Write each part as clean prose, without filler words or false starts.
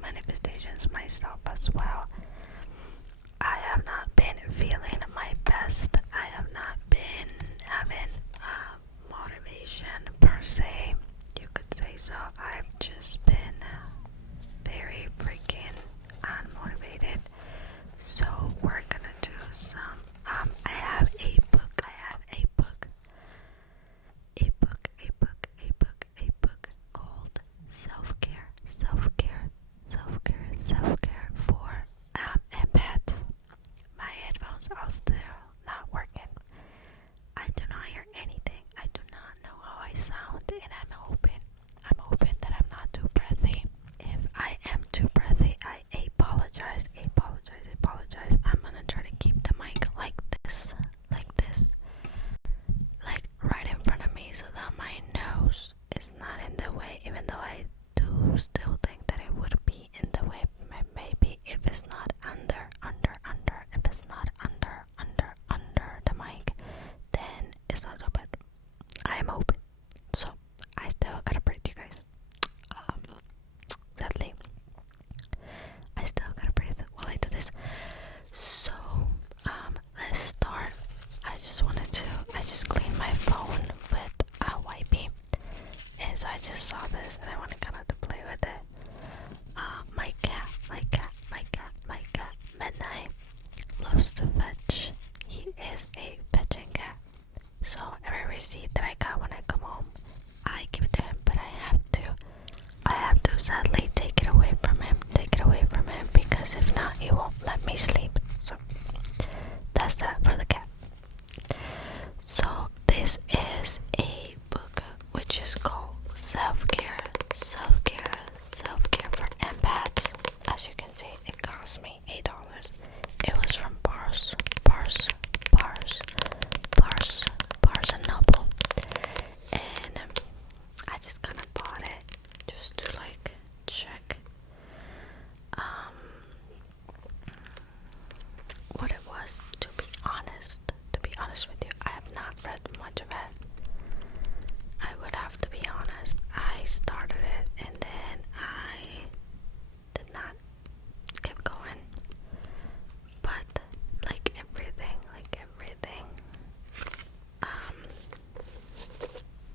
manifestations myself as well. I have not been feeling my best. I have not been having motivation per se. You could say so. I've just been very freaking unmotivated. So we're gonna do some. I have a book. A book called Self-Care for empaths. My headphones are still not working. I do not hear anything. I do not know how I sound, and I'm hoping that I'm not too breathy. If I am too breathy, I apologize. I'm gonna try to keep the mic like this, like right in front of me, so that my nose is not in the way, even though I do still think that it would be in the way. Maybe if it's not under, if it's not under the mic, then it's not so bad. I am hoping. So I still gotta breathe, you guys. Sadly, I still gotta breathe while I do this. So let's start. I just cleaned my phone with a wipey, and so I just saw this and I wanted kind of to play with it. My cat, Midnight, loves to fetch. He is a fetching cat. So every receipt that I got when I come home, I give it to him, but I have to sadly take it away from him, because if not, he won't let me sleep. So that's that for the cat. So this is a book which is called Self-Care for Empaths. As you can see, it cost me $8. It was from Barnes and Noble, and I just kind of bought it just to like check what it was. To be honest with you, I have not read much of it. I would have to be honest. I started it and then I did not keep going. But like everything,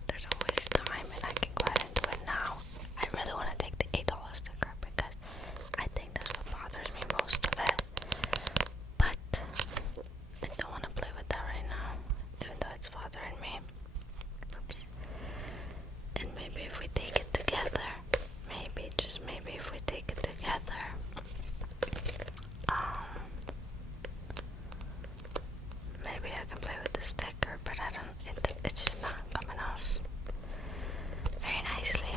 there's always time, and I can go ahead and do it now. I really want to take the $8 sticker because I think that's what bothers me most of it. But I don't want to play with that right now, even though it's bothering me. Oops. And maybe if we take it together, just maybe if we take it together, maybe I can play with the sticker, but it's just not coming off very nicely.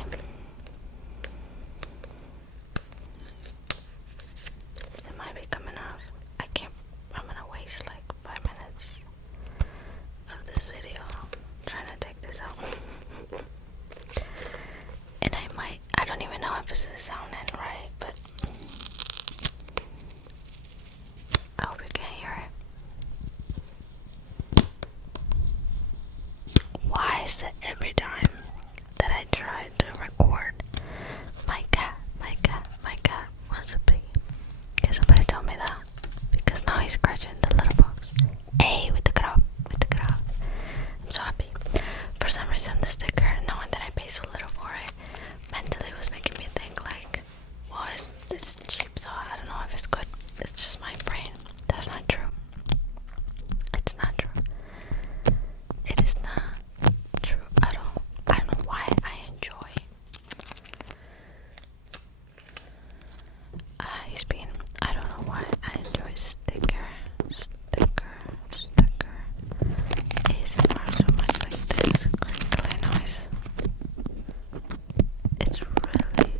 It might be coming off. I'm gonna waste like 5 minutes of this video trying to take this out. And I don't even know if this is sounding right, but I hope you can hear it. Why is it every time that I try to record, my cat wants a pee? Can somebody tell me that? Because now he's scratching the little box. Hey, we took it off. I'm so happy. For some reason, the sticker, knowing that I paid so little for it, mentally was making me think like, well, it's cheap, so I don't know if it's good. It's just my brain. That's not true. It's not true. It is not true at all. I don't know why I enjoy I don't know why I enjoy sticker ASMR so much, like this crinkly noise. It's really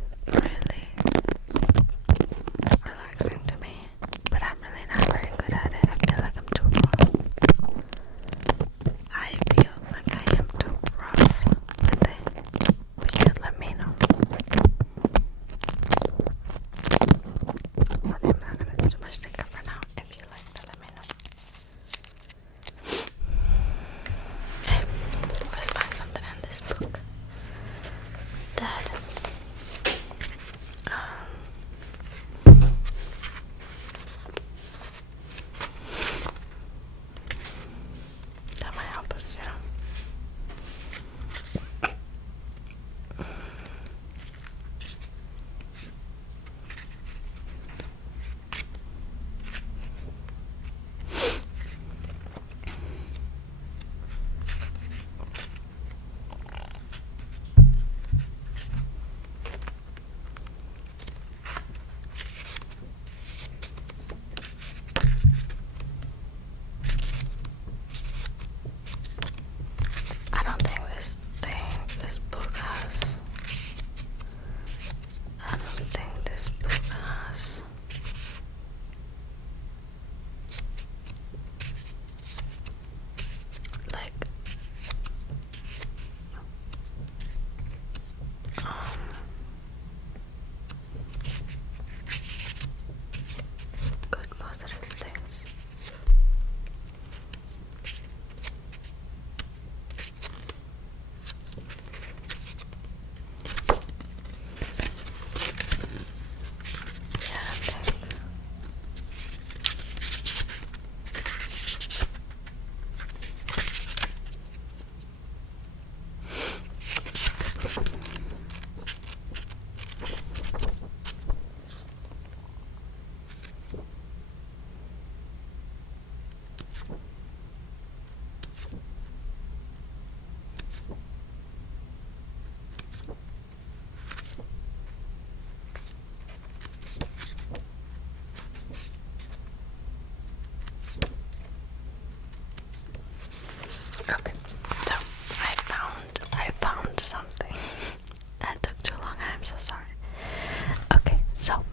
So,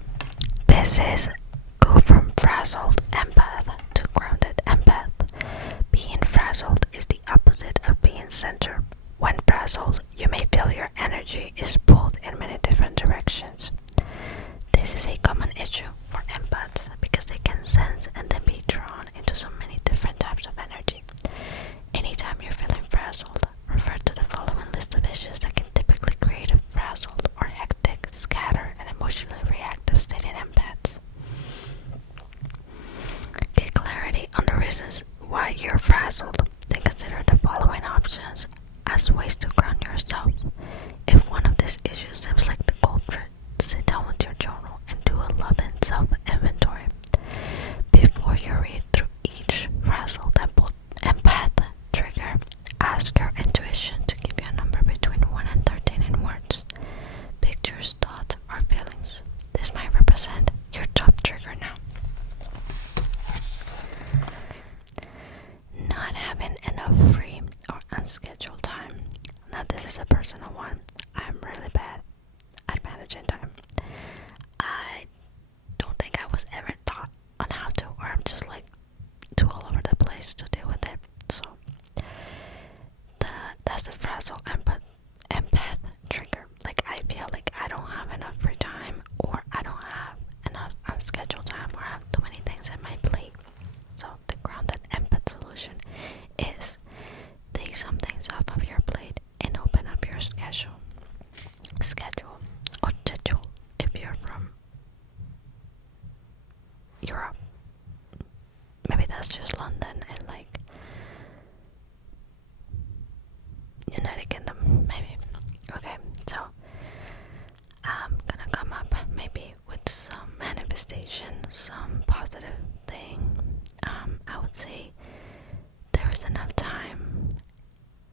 this is go from frazzled empath to grounded empath. Being frazzled is the opposite of being centered. When frazzled, you may feel your energy is pulled in many different directions. This is a common issue for empaths because they can sense and then be drawn into so many different types of energy. Anytime you're feeling frazzled, refer to the following list of issues that can typically create a frazzled or hectic, scattered, and emotionally reactive state in empaths. Get clarity on the reasons why you're frazzled. Then consider the following options as ways to ground yourself. If one of these issues seems like the culprit, sit down with your journal and do a love and self-inventory. Before you read through each frazzled empath trigger, ask your intuition to give you a number between 1 and 13 in words. Pictures, thoughts, or feelings. This might represent your top trigger now. Not having enough free or unscheduled time. Now this is a personal one. I'm really bad at managing time. I don't think I was ever taught on how to, or I'm just like too all over the place to deal with it. So that's the frazzle empath trigger. Like I feel like I don't have enough free time, or I don't have enough unscheduled time, or I have too many things on my plate. So the grounded empath solution is take some things off of your plate and open up your schedule or schedule if you're from Europe. Maybe that's just London and like United Kingdom, maybe. Okay, so I'm gonna come up maybe with some manifestation, some positive thing. I would say there is enough time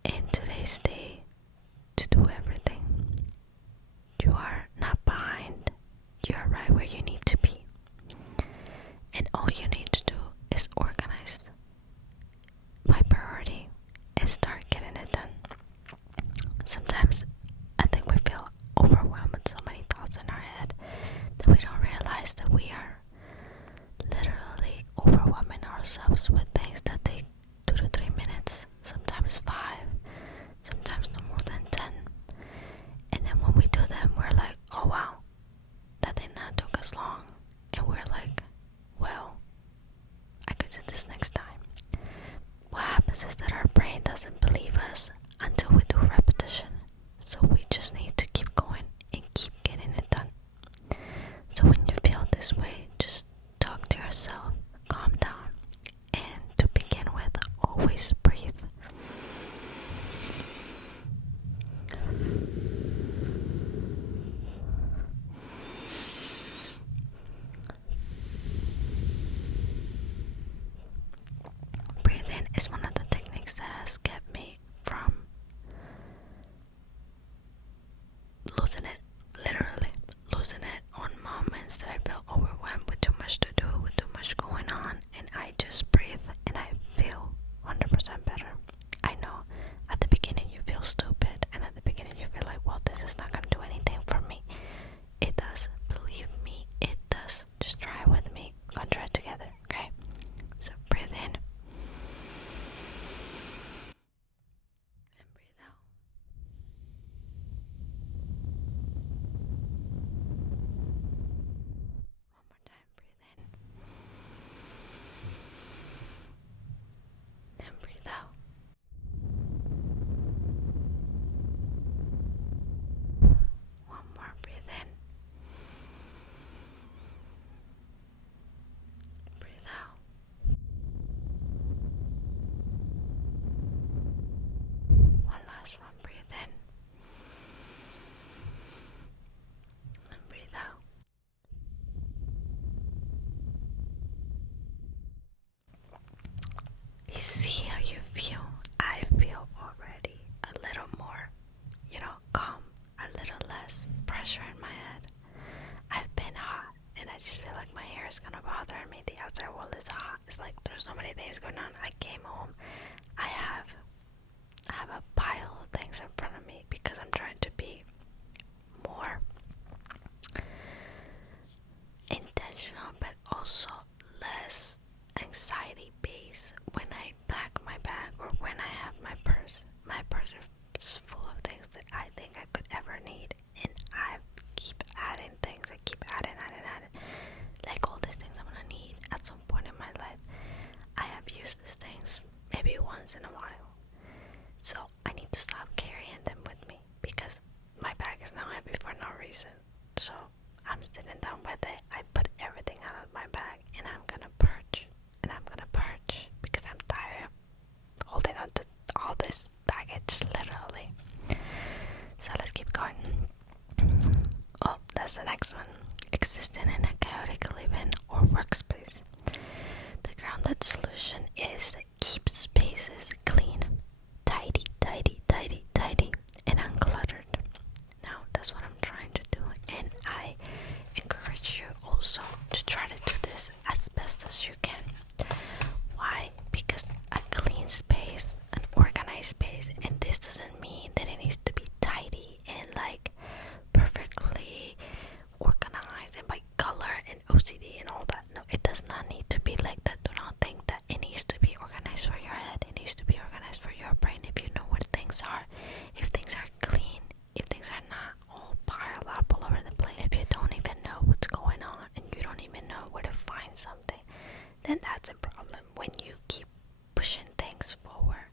in today's day to do everything. You are not behind. You are right where you need to be. And all you need to do is organize by priority and start getting it done. Sometimes I think we feel overwhelmed with so many thoughts in our head that we don't realize that we are literally overwhelming ourselves with things that take 2 to 3 minutes, sometimes 5, sometimes no more than 10. And then when we do them, we're like, oh wow, that did not took us long. And we're like, well, I could do this next time. What happens is that our brain doesn't believe us until we do repetition. So we just need to keep going and keep getting it done. So when you feel this way, just talk to yourself, calm down, and to begin with, always breathe. Breathing is one of the techniques that has kept me from losing it, literally losing it on moments that I felt overwhelmed with too much to do, with too much going on, and I just breathe and I feel 100% better. I know at the beginning you feel stupid, and at the beginning you feel like, well, this is not going to do anything for me. It does. Believe me, it does. Just try it with me. We're going to try it together, okay? So breathe in and breathe out. One more time, breathe in and breathe out. One more, breathe in, breathe out. One last one, breathe in and breathe out. You see how you feel? I feel already a little more, calm, a little less pressure in my head. I've been hot and I just feel like my hair is gonna bother me. The outside world is hot. It's like there's so many things going on. I came home. I have a pile of things in front of me because I'm trying to be more once in a while. So I need to stop carrying them with me because my bag is now heavy for no reason. So I'm sitting down with it. I put everything out of my bag and I'm gonna purge. And I'm gonna purge because I'm tired of holding on to all this baggage, literally. So let's keep going. Oh, that's the next one. Existing in a chaotic living or workspace. The grounded solution is keep spaces clean, tidy, tidy, tidy, tidy, and uncluttered. Now, that's what I'm trying to do, and I encourage you also to try to do this as best as you can. Why? Because a clean space, an organized space, and this doesn't mean that it needs to be tidy and like perfectly organized and by color and OCD and all that. No, it does not need to be like that. Do not think that it needs to be organized for your head. It needs to be organized for your brain. If you know where things are, if things are clean, if things are not all piled up all over the place, if you don't even know what's going on and you don't even know where to find something, then that's a problem. When you keep pushing things forward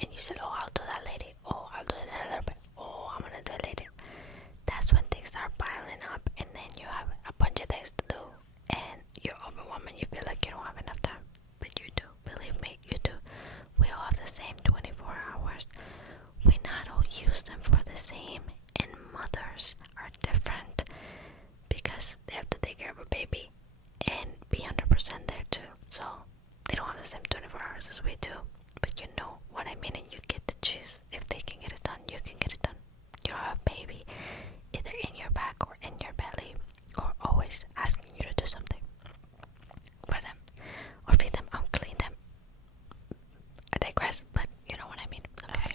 and you said, oh, I'll do that later, oh, I'll do it in a little bit, oh, I'm gonna do it later, that's when things start piling up, and then you have a bunch of things to do and you're overwhelmed and you feel like you don't have enough time. But you do, believe me, you do. We all have the same 24 hours. We not all use them for the same, and mothers are different because they have to take care of a baby and be 100% there too. So they don't have the same 24 hours as we do. But you know what I mean, and you get to choose. If they can get it done, you can get it done. You don't have a baby either in your back or in your belly, or always asking you to do something for them, or feed them, or clean them. I digress, but you know what I mean. Okay.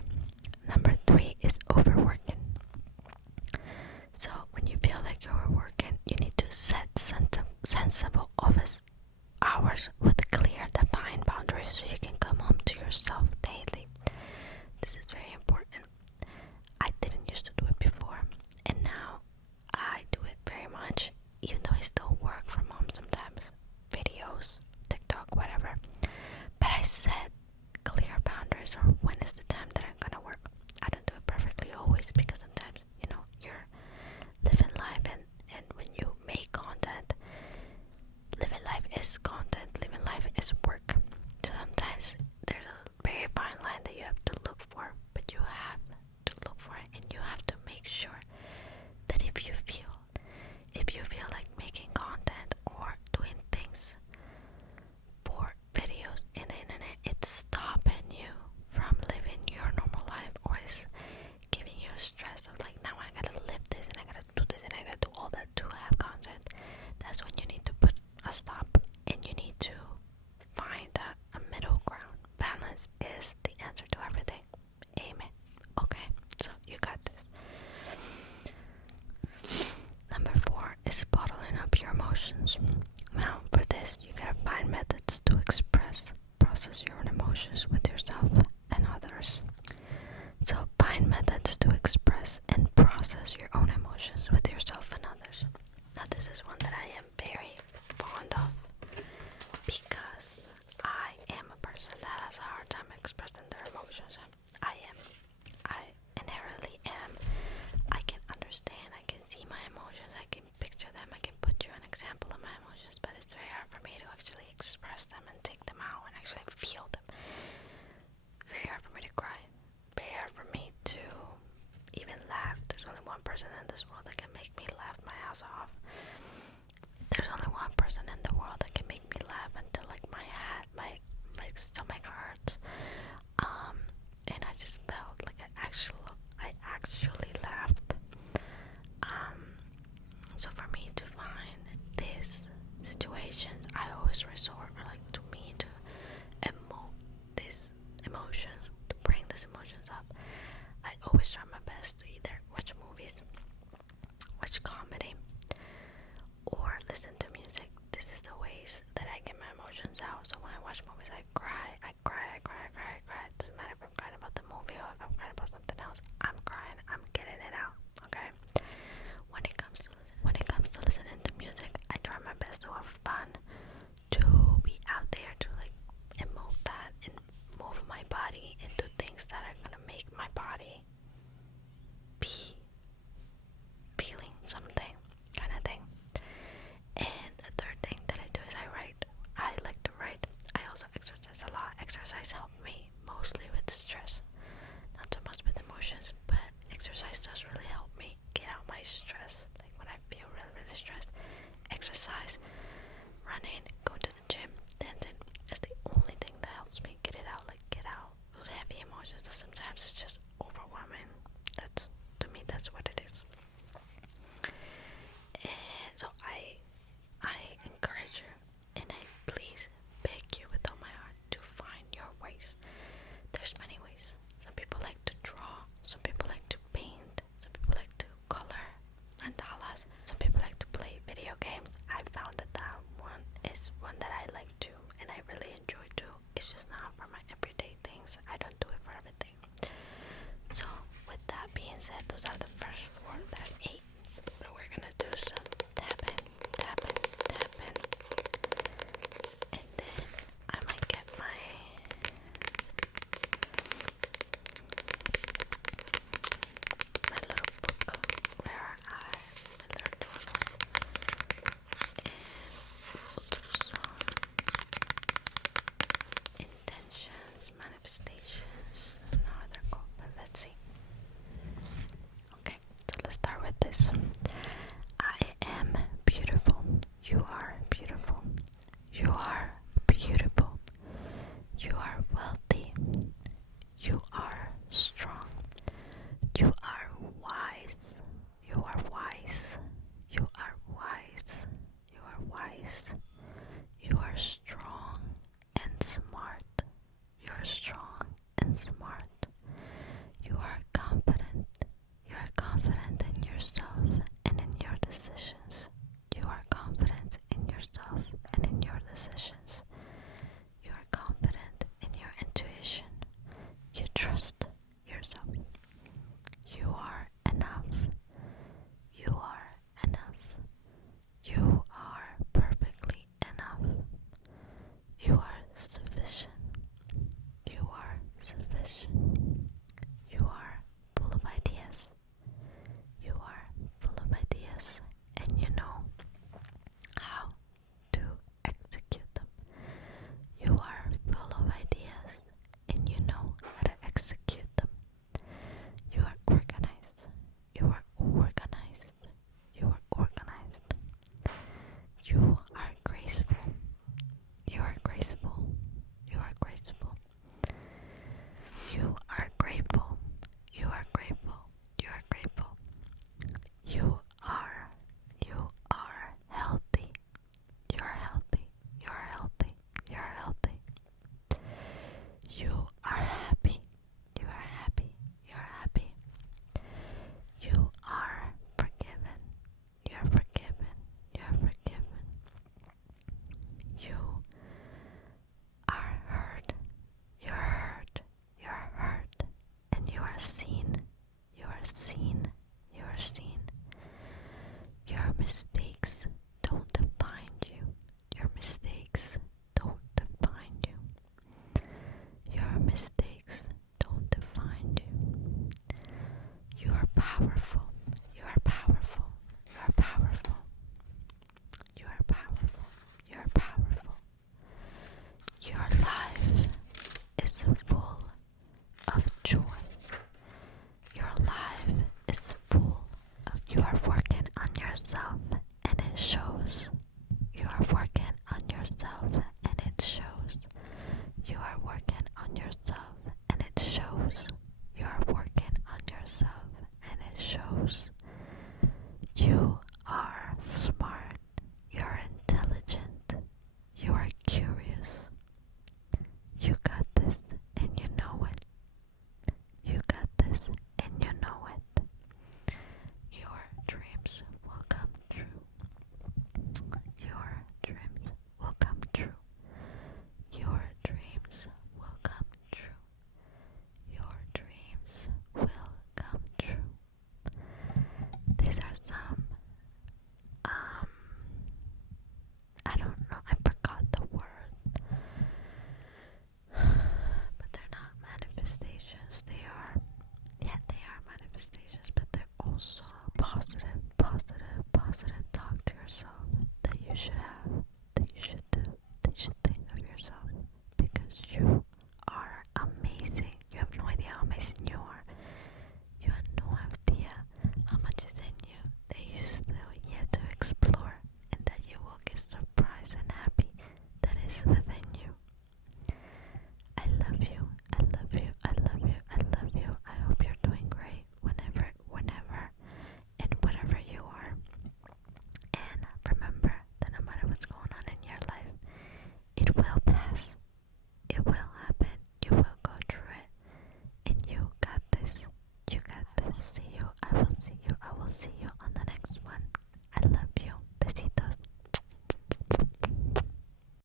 Number 3 is overworking. So when you feel like you're overworking, you need to set sensible office hours with clear, defined boundaries so you can come home to yourself daily. This is very important. I didn't used to do it before, and now I do it very much, even though I still work from home sometimes. Videos, TikTok, whatever. But I set clear boundaries, or when is the time that I'm gonna work. I don't do it perfectly always because sometimes, you know, you're living life, and when you make content, living life is content, living life is work. So sometimes there's a very fine line that you have to look for, but you have to look for it, and you have to make sure that if you feel like making content or doing things for videos in the internet, it's stopping you from living your normal life, or is giving you a stress of like, now I gotta live this and I gotta do this and I gotta do all that to have content. That's when you need to put a stop, and you need to find a middle ground. Balance is the answer to everything. Amen. Okay, so you got this. Number 4 is bottling up your emotions. Now, for this, you gotta find methods to process your own emotions with yourself and others. So, find methods to express and process your own emotions with yourself and others. Now, this is one that I am very fond of because I am a person that has a hard time expressing their emotions.